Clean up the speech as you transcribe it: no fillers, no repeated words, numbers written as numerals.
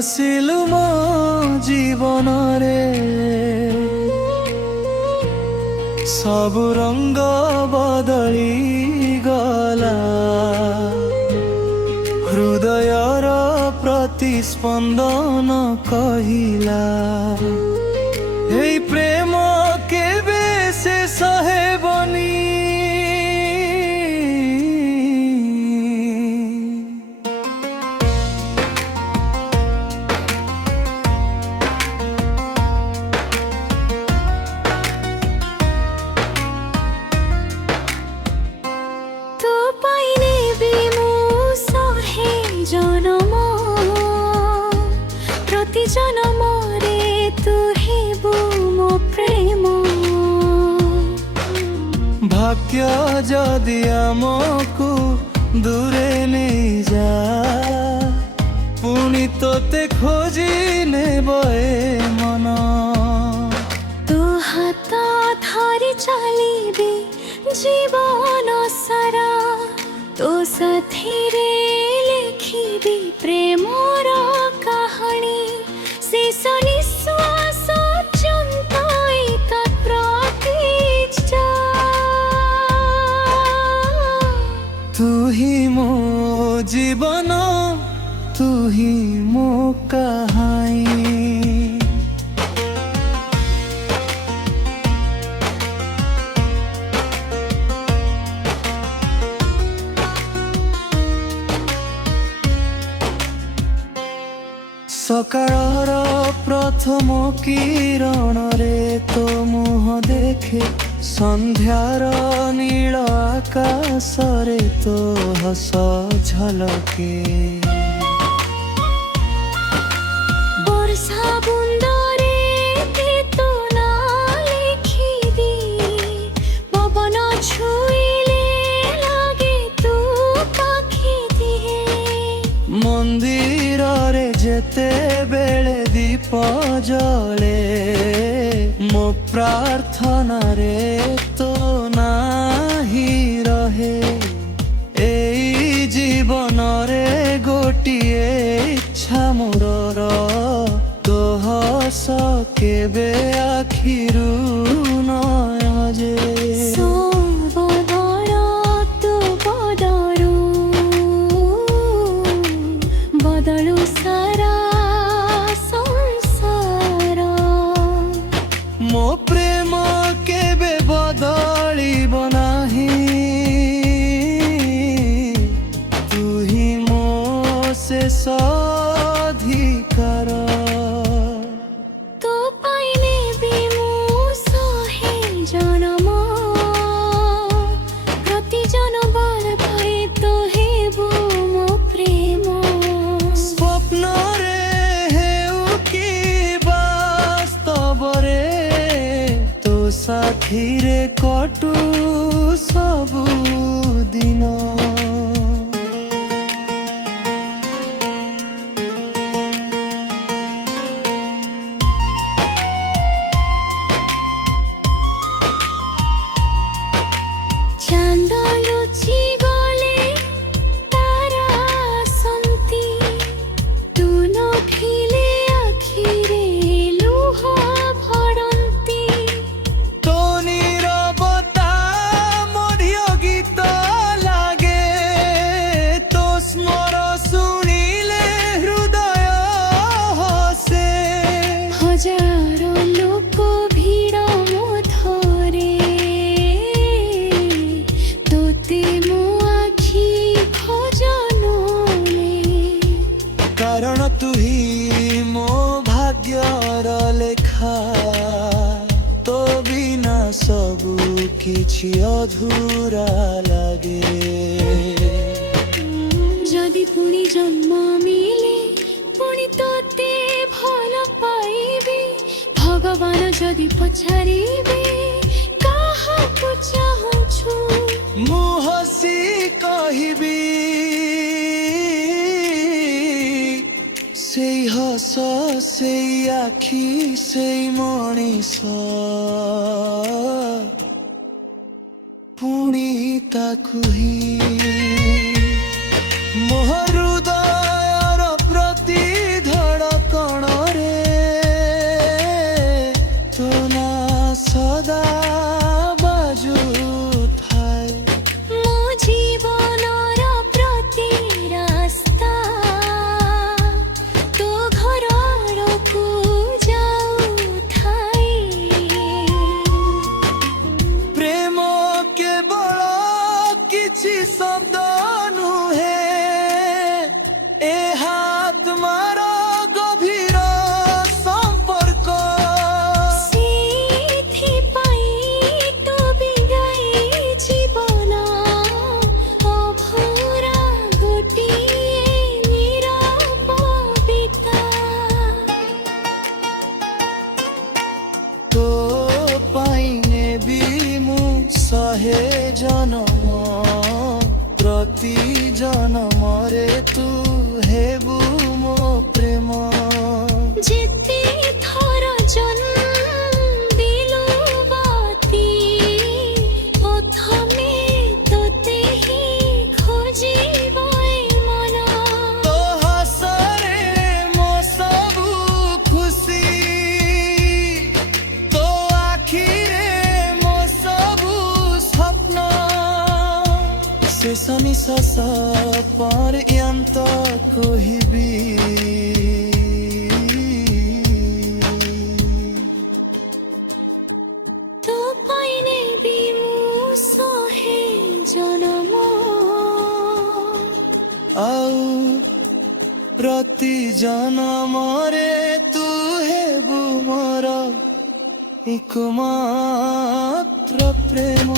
ଆସିଲୁ ମୋ ଜୀବନରେ ସବୁ ରଙ୍ଗ ବଦଳି ଗଲା ହୃଦୟର ପ୍ରତିସ୍ପନ୍ଦନ କହିଲା এই প্রেম কেবে শেষ হেবনি তো পাইনে বিমু সহে জনম প্রতি জনমরে তু হেবু মো প্রেম ভাগ্য যদি আমকু দূরে নেই যা পুনি তোতে খোঁজি নেব এ মন তু হাত ধরি চালিবি জীবন সারা তো সাথীরে লেখিবি প্রেমর কাহাণী শেষ নিঃশ্বাস চিন্তাই তৎ প্রতিষ্ঠা তু হি মো জীবন তু হি মো কাহানী সকাଳର ପ୍ରଥମ କିରଣରେ ତୋ ମୁହଁ ଦେଖେ ସନ୍ଧ୍ୟାର ନୀଳ ଆକାଶରେ ତୋ ହସ ଝଲକେ ବର୍ଷା ବୁନ୍ଦରେ ତୁ ନା ଲେଖିଦି ପବନ ଛୁଇଁଲେ ଲାଗେ ତୁ ପାଖି ଦିଏ ମନ୍ଦିରରେ ଯେତେବେଳେ ଦୀପ ଜଳେ ମୋ ପ୍ରାର୍ଥନାରେ ତୋ ନାହିଁ ରହେ ଏଇ ଜୀବନରେ ଗୋଟିଏ ଇଚ୍ଛା ମୋର ତୋ ହସ କେବେ ଆଖିରୁ ନଯାଏ ସବୁବେଳେ ତୁ ବଦଳୁ ବଦଳୁ ସାରା ସଂସାର ମୋ ପ୍ରେମ କେବେ ବଦଳିବ ନାହିଁ ତୁ ହିଁ ମୋ ଶେଷ ଅଧିକାର তো পাইনে বিমু সহে জনম প্রতি জনবার ভয়ে তো হেবু মো প্রেম ସ୍ୱପ୍ନରେ ହେଉ କି ବାସ୍ତବରେ ତୋ ସାଥିରେ କଟୁ ସବୁ ଦିନ চাঁদ লুচি গলে তারা সন্তি তু নখিলে আখিরে লুহ ভরন্তি ତୋ ନୀରବତା ମଧ୍ୟ ଗୀତ ଲାଗେ ତୋ ସ୍ମର ଶୁଣିଲେ ହୃଦୟ ହସେ হাজার লোক ভিড় মধ্যরে তোতে মো আখি ভজনলে କାରଣ ତୁ ହିଁ ମୋ ଭାଗ୍ୟର ଲେଖା ତୋ ବିନା ସବୁ କିଛି ଅଧୁରା ଲାଗେ যদি পুଣି জন্ম মিলে পুଣି তোতে ভাল পাইবি ভগবান যদি পচারিবে কাহাକୁ চাହୁଛୁ ମୁଁ ହସି କହିବି ସେଇ ହସ ସେଇ ଆଖି ସେଇ ମଣିଷ ପୁଣି ତାକୁ ହିଁ ମୋ ହୃଦୟର ପ୍ରତି ଧଡ଼ মরে তু হেবু মো প্রেম যেতে থর জন্ম দিলু বাতি প্রথমে তোতে হি খোঁজিবই মন তো হাসরে মো সবু খুশি তো আখিরে মো সবু স্বপ্ন শেষ নিশ্বাস পর্যন্ত কহিবি তো পাইনে বিমু সহে জনম ଆଉ ପ୍ରତି ଜନମରେ ତୁ ହେବୁ ମୋର ଏକମାତ୍ର ପ୍ରେମ।